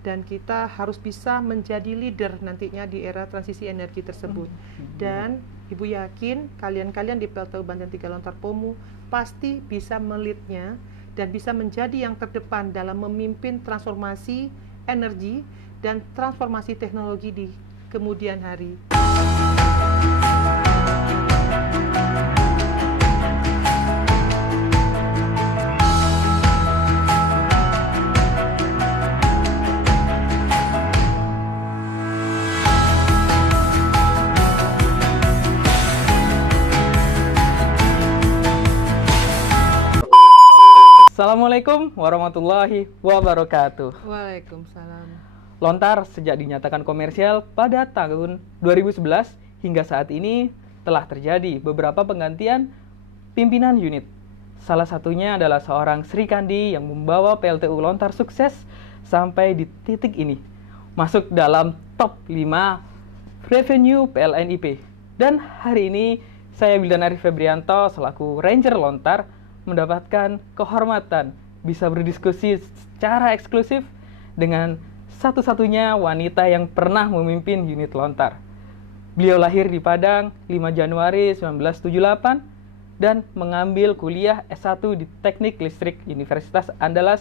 dan kita harus bisa menjadi leader nantinya di era transisi energi tersebut. Dan Ibu yakin kalian-kalian di PLTU Banten 3 Lontar Pomu pasti bisa melidnya dan bisa menjadi yang terdepan dalam memimpin transformasi energi dan transformasi teknologi di kemudian hari. Assalamualaikum warahmatullahi wabarakatuh. Waalaikumsalam. Lontar sejak dinyatakan komersial pada tahun 2011 hingga saat ini telah terjadi beberapa penggantian pimpinan unit. Salah satunya adalah seorang Sri Kandi yang membawa PLTU Lontar sukses sampai di titik ini. Masuk dalam top 5 revenue PLNIP. Dan hari ini saya Wildan Arif Febrianto selaku Ranger Lontar mendapatkan kehormatan bisa berdiskusi secara eksklusif dengan satu-satunya wanita yang pernah memimpin unit Lontar. Beliau lahir di Padang 5 Januari 1978 dan mengambil kuliah S1 di Teknik Listrik Universitas Andalas.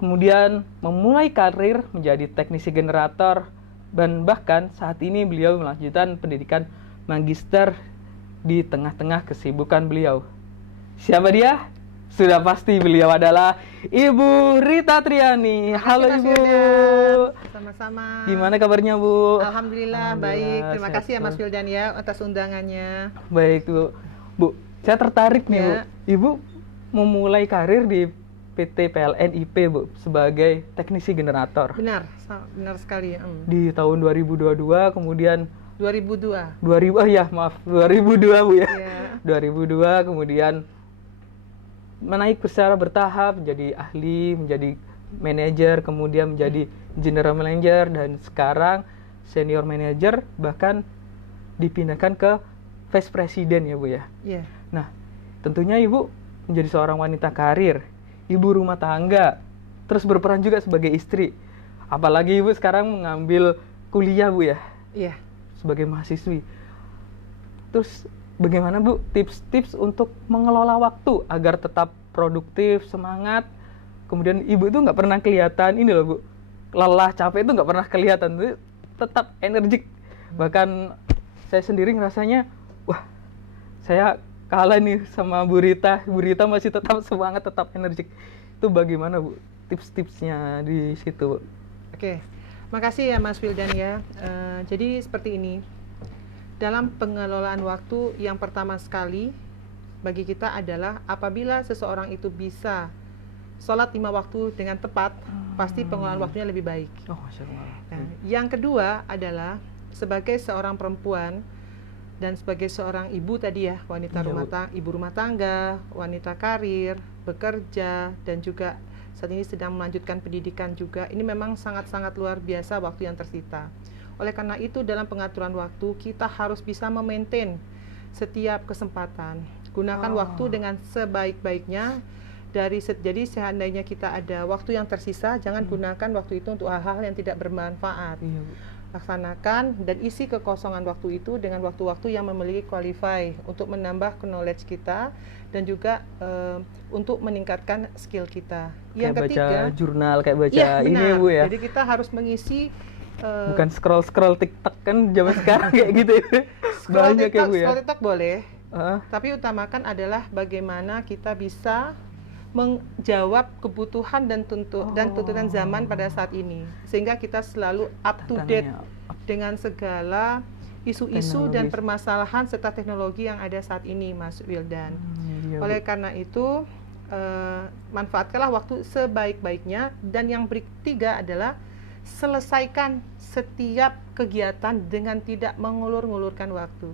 Kemudian memulai karir menjadi teknisi generator dan bahkan saat ini beliau melanjutkan pendidikan magister di tengah-tengah kesibukan beliau. Siapa dia? Sudah pasti beliau adalah Ibu Rita Triani. Halo Ibu. Sama-sama. Gimana kabarnya Bu? Alhamdulillah baik. Terima kasih ya Mas Wildan ya atas undangannya. Baik Bu. Bu, saya tertarik nih Bu. Ya. Ibu memulai karir di PT PLN IP Bu sebagai teknisi generator. Benar sekali. Di tahun 2022 kemudian 2002. 2002 Bu ya. Ya. 2002 kemudian menaik secara bertahap menjadi ahli, menjadi manajer, kemudian menjadi general manager dan sekarang senior manager, bahkan dipindahkan ke vice president ya Bu ya. Iya. Nah, tentunya Ibu menjadi seorang wanita karir, ibu rumah tangga, terus berperan juga sebagai istri. Apalagi Ibu sekarang mengambil kuliah Bu ya, Iya. sebagai mahasiswi. Terus bagaimana Bu tips-tips untuk mengelola waktu agar tetap produktif, semangat? Kemudian Ibu itu nggak pernah kelihatan ini loh Bu, lelah, capek itu nggak pernah kelihatan, tetap energik. Bahkan saya sendiri ngerasanya, wah saya kalah nih sama Bu Rita. Bu Rita masih tetap semangat, tetap energik. Itu bagaimana Bu tips-tipsnya di situ Bu? Oke. Makasih ya Mas Wildan ya. Jadi seperti ini. Dalam pengelolaan waktu yang pertama sekali bagi kita adalah apabila seseorang itu bisa sholat 5 waktu dengan tepat, pasti pengelolaan waktunya lebih baik. Oh, Masya Allah. Nah, yang kedua adalah sebagai seorang perempuan dan sebagai seorang ibu tadi ya, wanita ibu rumah tangga, wanita karir, bekerja dan juga saat ini sedang melanjutkan pendidikan juga. Ini memang sangat-sangat luar biasa waktu yang tersita. Oleh karena itu dalam pengaturan waktu kita harus bisa memaintain setiap kesempatan. Gunakan waktu dengan sebaik-baiknya. Jadi seandainya kita ada waktu yang tersisa, jangan gunakan waktu itu untuk hal-hal yang tidak bermanfaat. Laksanakan dan isi kekosongan waktu itu dengan waktu-waktu yang memiliki qualify untuk menambah knowledge kita dan juga untuk meningkatkan skill kita. Yang ketiga, baca jurnal, kayak baca ya, ini benar. Bu ya. Jadi kita harus mengisi bukan scroll TikTok kan zaman sekarang kayak gitu. Banyak ya Bu ya. Scroll TikTok boleh, tapi utamakan adalah bagaimana kita bisa menjawab kebutuhan dan tuntutan zaman pada saat ini, sehingga kita selalu up to date dengan segala isu-isu dan permasalahan serta teknologi yang ada saat ini, Mas Wildan. Oleh karena itu, manfaatkanlah waktu sebaik-baiknya. Dan yang berikutiga adalah selesaikan setiap kegiatan dengan tidak mengulur-ngulurkan waktu.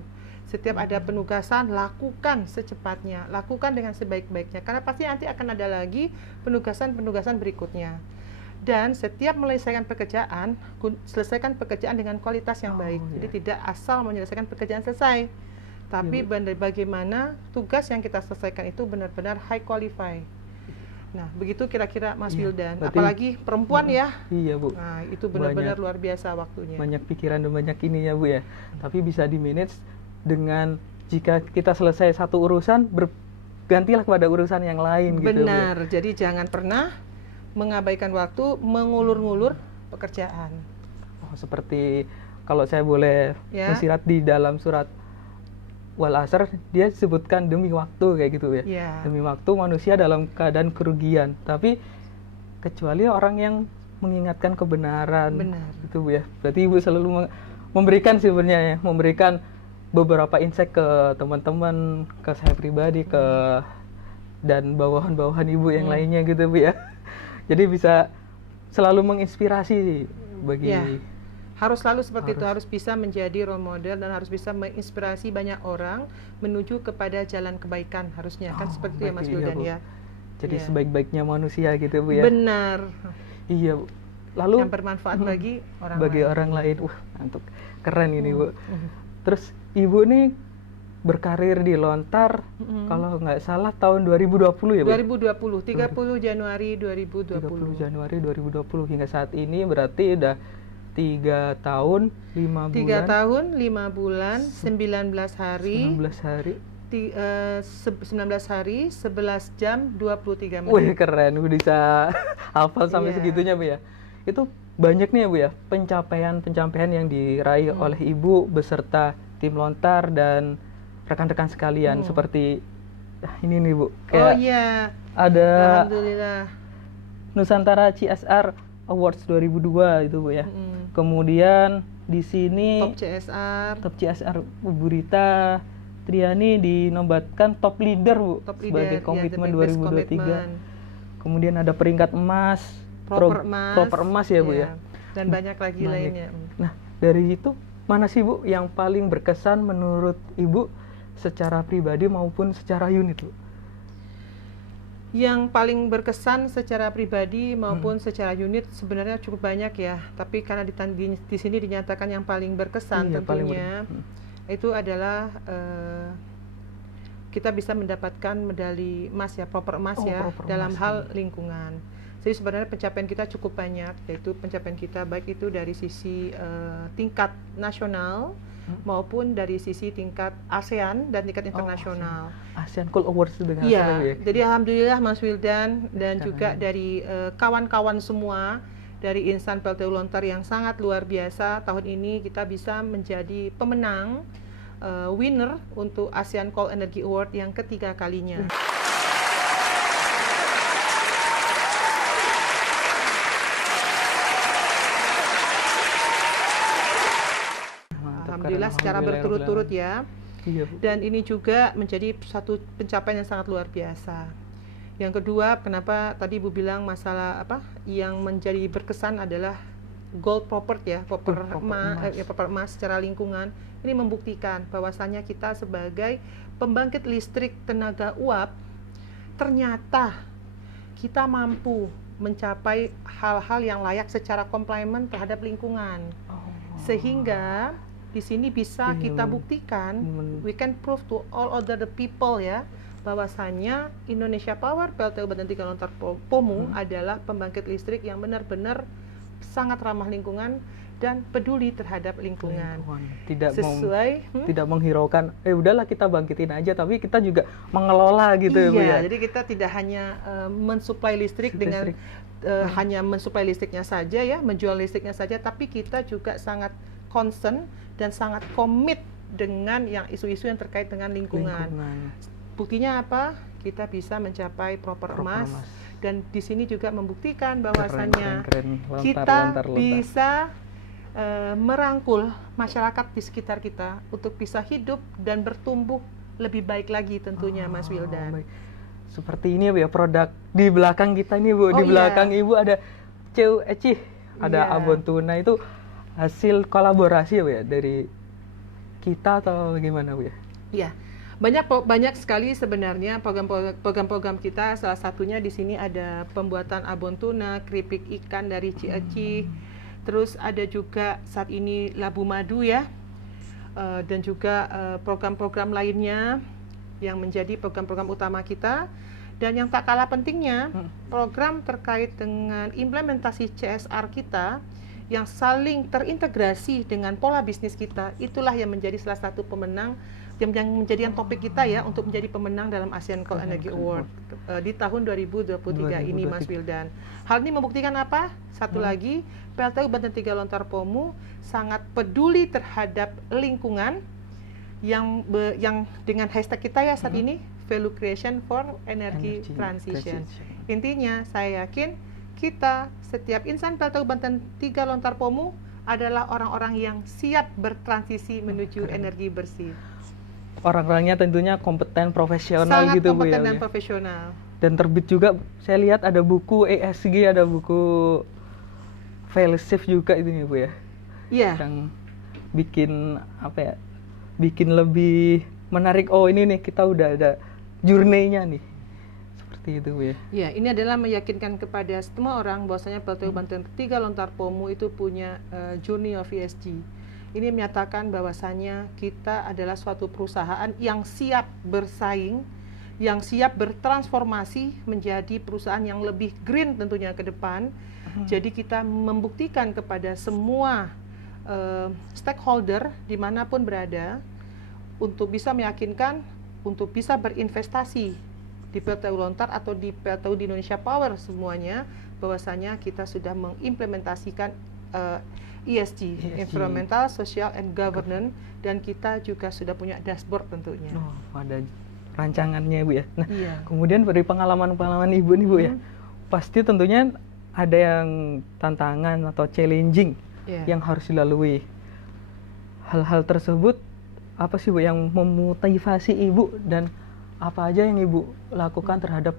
Setiap ada penugasan, lakukan secepatnya, lakukan dengan sebaik-baiknya, karena pasti nanti akan ada lagi penugasan-penugasan berikutnya. Dan setiap menyelesaikan pekerjaan, selesaikan pekerjaan dengan kualitas yang baik. Jadi tidak asal menyelesaikan pekerjaan selesai, tapi bagaimana tugas yang kita selesaikan itu benar-benar high qualify. Nah, begitu kira-kira Mas Iya, Wildan. berarti- Apalagi perempuan ya. Iya Bu, Nah, itu benar-benar Banyak- luar biasa waktunya. banyak pikiran dan banyak ininya Bu ya. Tapi bisa di manage dengan jika kita selesai satu urusan, bergantilah kepada urusan yang lain gitu Bu ya. Benar. Jadi jangan pernah mengabaikan waktu mengulur-ngulur pekerjaan. Oh, seperti kalau saya boleh Ya. mensirat di dalam surat Wal Asr, dia sebutkan demi waktu kayak gitu ya. Ya. Demi waktu manusia dalam keadaan kerugian. Tapi kecuali orang yang mengingatkan kebenaran. Benar. Itu Bu ya. Berarti Ibu selalu memberikan sebenarnya ya, memberikan beberapa insight ke teman-teman, ke saya pribadi, ke dan bawahan-bawahan Ibu yang lainnya gitu Bu ya. Jadi bisa selalu menginspirasi bagi Ya. Harus selalu seperti itu, harus bisa menjadi role model dan harus bisa menginspirasi banyak orang menuju kepada jalan kebaikan harusnya. Kan Oh, seperti itu ya Mas iya, Wildan Bu. ya. Jadi Iya. sebaik-baiknya manusia gitu Bu ya. Benar. Iya Bu. Lalu Yang bermanfaat bagi orang bagi lain. orang lain. Wah, mantap. Keren ini Bu. Mhm. Terus Ibu nih berkarir di Lontar kalau nggak salah tahun 2020 ya Bu? 2020, 30 Januari 2020. 30 Januari 2020 hingga saat ini berarti udah 3 tahun 5 3 bulan tahun, 5 bulan, 19 hari, 19 hari. 19 hari, 11 jam, 23 menit. Wih keren, Bu bisa hafal sampai Iya. segitunya Bu ya. Itu banyak nih ya Bu ya pencapaian yang diraih oleh Ibu beserta tim Lontar dan rekan-rekan sekalian seperti ini nih Bu. Oh Kayak iya, ada alhamdulillah. Nusantara CSR Awards 2002 itu Bu ya. Kemudian di sini Top CSR, Top CSR Bu Rita Triani dinobatkan top leader Bu top sebagai leader, ya, komitmen the best 2023. komitmen. Kemudian ada peringkat emas, proper emas ya Bu ya. Dan banyak lagi Banyak. lainnya. Nah, dari itu mana sih Bu yang paling berkesan menurut Ibu secara pribadi maupun secara unit Bu? Yang paling berkesan secara pribadi maupun secara unit sebenarnya cukup banyak ya. Tapi karena di sini dinyatakan yang paling berkesan Iya, paling tentunya itu adalah kita bisa mendapatkan medali emas ya, proper emas Oh, ya proper dalam emas, hal lingkungan. Jadi sebenarnya pencapaian kita cukup banyak, yaitu pencapaian kita baik itu dari sisi tingkat nasional maupun dari sisi tingkat ASEAN dan tingkat internasional. ASEAN Cool Awards itu dengan Iya, apa, Bu ya? jadi alhamdulillah Mas Wildan dan Keren. juga dari kawan-kawan semua dari insan PLTU Lontar yang sangat luar biasa, tahun ini kita bisa menjadi pemenang winner untuk ASEAN Coal Energy Award yang ketiga kalinya. Mantap, Alhamdulillah keren. secara Alhamdulillah, berturut-turut ya. Iya Bu. Dan ini juga menjadi satu pencapaian yang sangat luar biasa. Yang kedua, kenapa tadi Ibu bilang masalah apa yang menjadi berkesan adalah gold proper ya, proper emas secara lingkungan. Ini membuktikan bahwasannya kita sebagai pembangkit listrik tenaga uap ternyata kita mampu mencapai hal-hal yang layak secara komplimen terhadap lingkungan. Sehingga di sini bisa Iya, kita buktikan, we can prove to all other the people ya, bahwasannya Indonesia Power PLTU Badan 3 Lontar Pomu adalah pembangkit listrik yang benar-benar sangat ramah lingkungan dan peduli terhadap lingkungan. Tidak Sesuai tidak menghiraukan, udahlah kita bangkitin aja, tapi kita juga mengelola gitu ya Bu ya. Jadi kita tidak hanya mensuplai listrik dengan hanya mensuplai listriknya saja ya, menjual listriknya saja, tapi kita juga sangat concern dan sangat komit dengan yang isu-isu yang terkait dengan lingkungan. Buktinya apa? Kita bisa mencapai proper emas. Dan di sini juga membuktikan bahwasannya kita bisa merangkul masyarakat di sekitar kita untuk bisa hidup dan bertumbuh lebih baik lagi tentunya Mas Wildan. Baik. Seperti ini ya produk di belakang kita ini Bu, di belakang Ibu ada Ceu Eci, ada Abon Tuna, itu hasil kolaborasi ya Bu ya dari kita atau gimana Bu ya? Iya. Banyak sekali sebenarnya program-program kita. Salah satunya di sini ada pembuatan abon tuna, keripik ikan dari Cieci. Terus ada juga saat ini labu madu ya. Dan juga program-program lainnya yang menjadi program-program utama kita. Dan yang tak kalah pentingnya, program terkait dengan implementasi CSR kita yang saling terintegrasi dengan pola bisnis kita, itulah yang menjadi salah satu pemenang, yang menjadi topik kita ya untuk menjadi pemenang dalam ASEAN Clean Energy Award di tahun 2023 ini, Mas Wildan. Hal ini membuktikan apa? Satu lagi, PLTU Banten 3 Lontar Pomu sangat peduli terhadap lingkungan yang dengan hashtag kita ya saat ini, Value Creation for Energy Transition. Intinya saya yakin kita, setiap insan PLTU Banten 3 Lontar Pomu adalah orang-orang yang siap bertransisi menuju energi bersih. Orang-orangnya tentunya kompeten, profesional sangat gitu Bu ya. Sangat kompeten dan profesional. Dan terbit juga, saya lihat ada buku ESG, ada buku Fellowship juga itu nih Bu ya. Iya. Yang bikin apa ya? Bikin lebih menarik. Oh ini nih kita udah ada journey-nya nih. Seperti itu Bu ya. Iya, ini adalah meyakinkan kepada semua orang bahwasanya PLTU Banten 3 Lontar Pomu itu punya journey of ESG. Ini menyatakan bahwasanya kita adalah suatu perusahaan yang siap bersaing, yang siap bertransformasi menjadi perusahaan yang lebih green tentunya ke depan. Jadi kita membuktikan kepada semua stakeholder dimanapun berada untuk bisa meyakinkan, untuk bisa berinvestasi di PLTU Lontar atau di PLTU di Indonesia Power semuanya, bahwasanya kita sudah mengimplementasikan ESG, Environmental, Social, and Governance, dan kita juga sudah punya dashboard tentunya. Oh, ada rancangannya Bu ya. Nah, iya. Kemudian dari pengalaman-pengalaman Ibu nih Bu ya, pasti tentunya ada yang tantangan atau challenging yang harus dilalui. Hal-hal tersebut apa sih Bu yang memotivasi Ibu, dan apa aja yang Ibu lakukan terhadap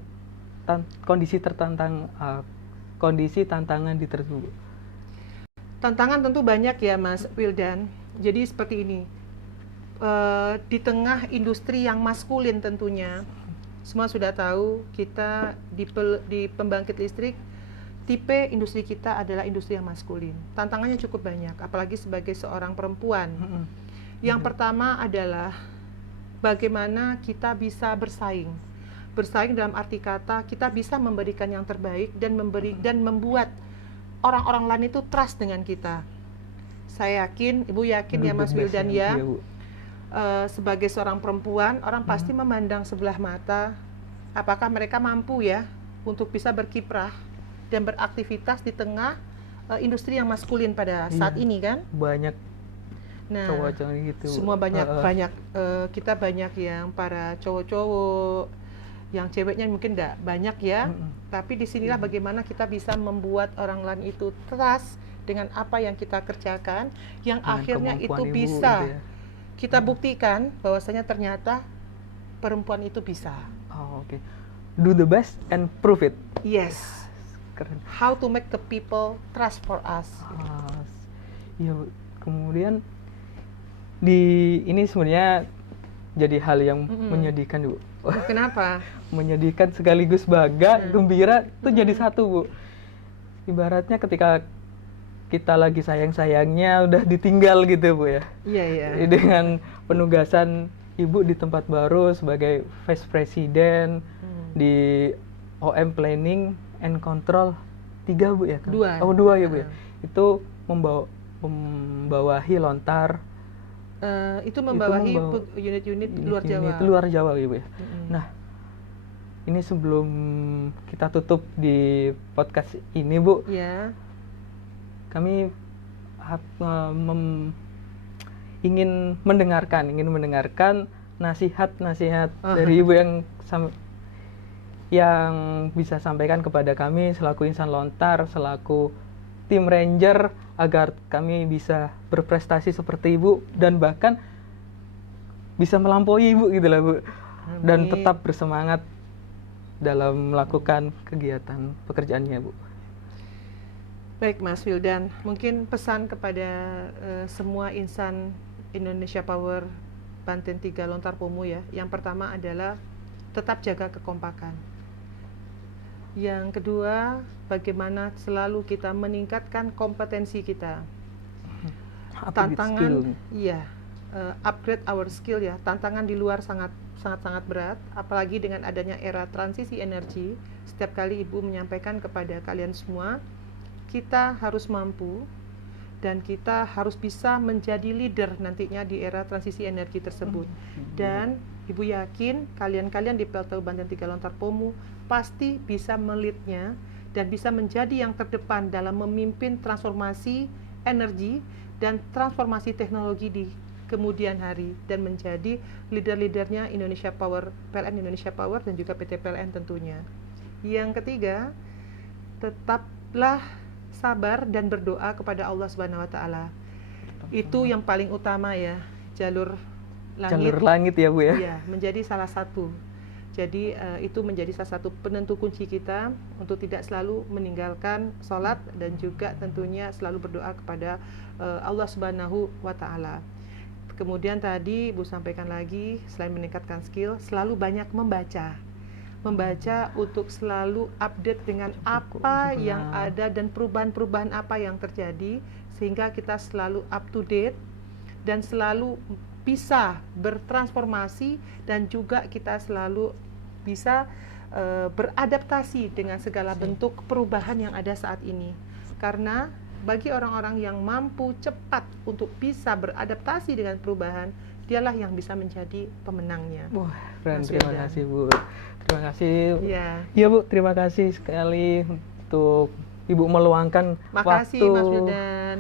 kondisi tantangan di tersebut? Tantangan tentu banyak ya Mas Wildan. Jadi seperti ini, di tengah industri yang maskulin tentunya, semua sudah tahu kita di pembangkit listrik, tipe industri kita adalah industri yang maskulin. Tantangannya cukup banyak, apalagi sebagai seorang perempuan. Yang pertama adalah bagaimana kita bisa bersaing. Bersaing dalam arti kata kita bisa memberikan yang terbaik dan membuat orang-orang lain itu trust dengan kita. Saya yakin, Ibu yakin ya Mas Wildan ya, sebagai seorang perempuan, orang pasti memandang sebelah mata, apakah mereka mampu ya untuk bisa berkiprah dan beraktivitas di tengah industri yang maskulin pada saat ini kan? Banyak cowok-cowok gitu. Semua banyak kita banyak yang para cowok-cowok, yang ceweknya mungkin enggak banyak ya, tapi disinilah bagaimana kita bisa membuat orang lain itu trust dengan apa yang kita kerjakan, yang dengan akhirnya itu bisa gitu ya. Kita buktikan bahwasanya ternyata perempuan itu bisa. Oh, oke. Do the best and prove it. Yes. Keren. How to make the people trust for us. Ya, kemudian ini sebenarnya jadi hal yang menyedihkan Bu. Kenapa? Menyedihkan sekaligus bangga, gembira itu jadi satu Bu. Ibaratnya ketika kita lagi sayang-sayangnya udah ditinggal gitu Bu ya. Iya. Dengan penugasan Ibu di tempat baru sebagai Vice President di OM Planning and Control 3 Bu ya kan? 2 ya Bu ya. Itu membawahi Lontar. Itu membawahi unit-unit luar Jawa. Luar Jawa ya Bu ya. Nah, ini sebelum kita tutup di podcast ini Bu, kami ingin mendengarkan nasihat-nasihat dari Ibu yang bisa sampaikan kepada kami selaku insan Lontar, selaku tim Ranger, agar kami bisa berprestasi seperti Ibu dan bahkan bisa melampaui Ibu gitu lah Bu. Amin. Dan tetap bersemangat dalam melakukan kegiatan pekerjaannya Bu. Baik Mas Wildan, mungkin pesan kepada semua insan Indonesia Power Banten 3 Lontar Pomu ya. Yang pertama adalah tetap jaga kekompakan. Yang kedua, bagaimana selalu kita meningkatkan kompetensi kita. Tantangan upgrade our skill ya. Tantangan di luar sangat berat, apalagi dengan adanya era transisi energi. Setiap kali Ibu menyampaikan kepada kalian semua, kita harus mampu dan kita harus bisa menjadi leader nantinya di era transisi energi tersebut. Dan Ibu yakin kalian-kalian di PLTU Banten 3 Lontar Pomu pasti bisa melidnya dan bisa menjadi yang terdepan dalam memimpin transformasi energi dan transformasi teknologi di kemudian hari, dan menjadi leader-leadernya Indonesia Power, PLN Indonesia Power dan juga PT PLN tentunya. Yang ketiga, tetaplah sabar dan berdoa kepada Allah Subhanahu wa taala. Itu yang paling utama ya, jalur langit ya Bu ya. Iya, menjadi salah satu. Jadi itu menjadi salah satu penentu kunci kita untuk tidak selalu meninggalkan sholat dan juga tentunya selalu berdoa kepada Allah Subhanahu wa taala. Kemudian tadi Ibu sampaikan lagi, selain meningkatkan skill, selalu banyak membaca untuk selalu update dengan apa yang ada dan perubahan-perubahan apa yang terjadi, sehingga kita selalu up to date dan selalu bisa bertransformasi, dan juga kita selalu bisa beradaptasi dengan segala bentuk perubahan yang ada saat ini. Karena bagi orang-orang yang mampu cepat untuk bisa beradaptasi dengan perubahan, dialah yang bisa menjadi pemenangnya. Wah, terima kasih Bu. Terima kasih. Ya Bu, terima kasih sekali untuk Ibu meluangkan waktu. Makasih Mas Wildan.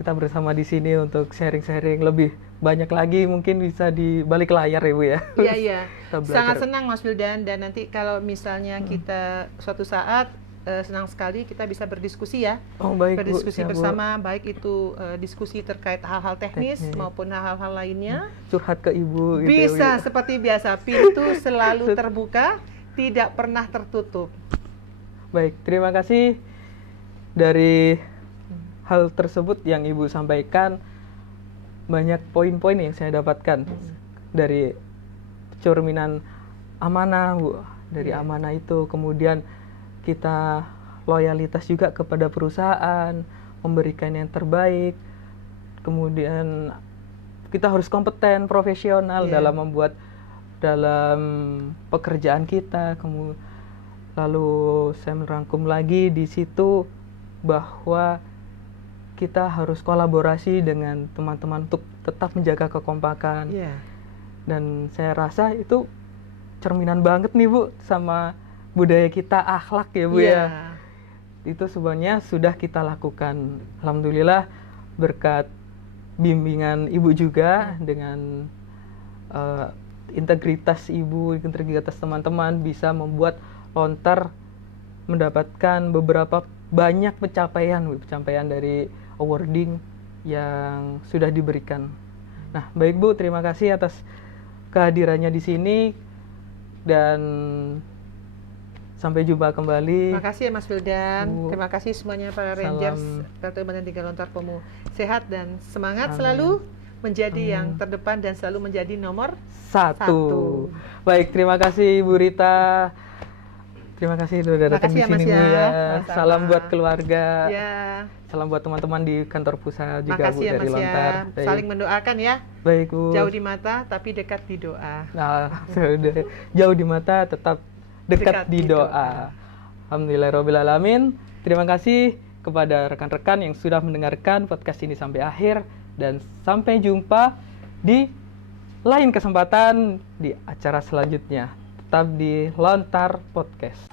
Kita bersama di sini untuk sharing-sharing lebih banyak lagi, mungkin bisa di balik layar ya Bu ya. Iya. Sangat senang Mas Wildan, dan nanti kalau misalnya kita suatu saat senang sekali kita bisa berdiskusi ya. Baik, berdiskusi Bu, bersama, baik itu diskusi terkait hal-hal teknis maupun hal-hal lainnya. Curhat ke Ibu gitu. Bisa ya, seperti biasa, pintu selalu terbuka, tidak pernah tertutup. Baik, terima kasih. Dari hal tersebut yang Ibu sampaikan, banyak poin-poin yang saya dapatkan dari cerminan amanah Bu. Dari amanah itu kemudian kita loyalitas juga kepada perusahaan, memberikan yang terbaik. Kemudian kita harus kompeten, profesional dalam pekerjaan kita. Lalu saya merangkum lagi di situ bahwa kita harus kolaborasi dengan teman-teman untuk tetap menjaga kekompakan. Dan saya rasa itu cerminan banget nih Bu sama budaya kita, akhlak ya Bu ya. Itu sebenarnya sudah kita lakukan. Alhamdulillah berkat bimbingan Ibu juga, dengan integritas Ibu, integritas teman-teman, bisa membuat Lontar mendapatkan beberapa banyak pencapaian dari awarding yang sudah diberikan. Nah, baik Bu, terima kasih atas kehadirannya di sini, dan sampai jumpa kembali. Terima kasih ya Mas Wildan. Terima kasih semuanya para Rangers PLTU Banten 3 Lontar Pomu. Sehat dan semangat selalu menjadi yang terdepan dan selalu menjadi nomor 1. Baik, terima kasih Ibu Rita. Terima kasih sudah datang di sini Bu ya. Salam buat keluarga. Salam buat teman-teman di kantor pusat juga Bu dari Lontar. Saling mendoakan ya. Baik Bu. Jauh di mata tapi dekat di doa. Nah, sudah jauh di mata tetap dekat di doa. Alhamdulillahirrabbilalamin. Terima kasih kepada rekan-rekan yang sudah mendengarkan podcast ini sampai akhir, dan sampai jumpa di lain kesempatan di acara selanjutnya. Tetap di Lontar Podcast.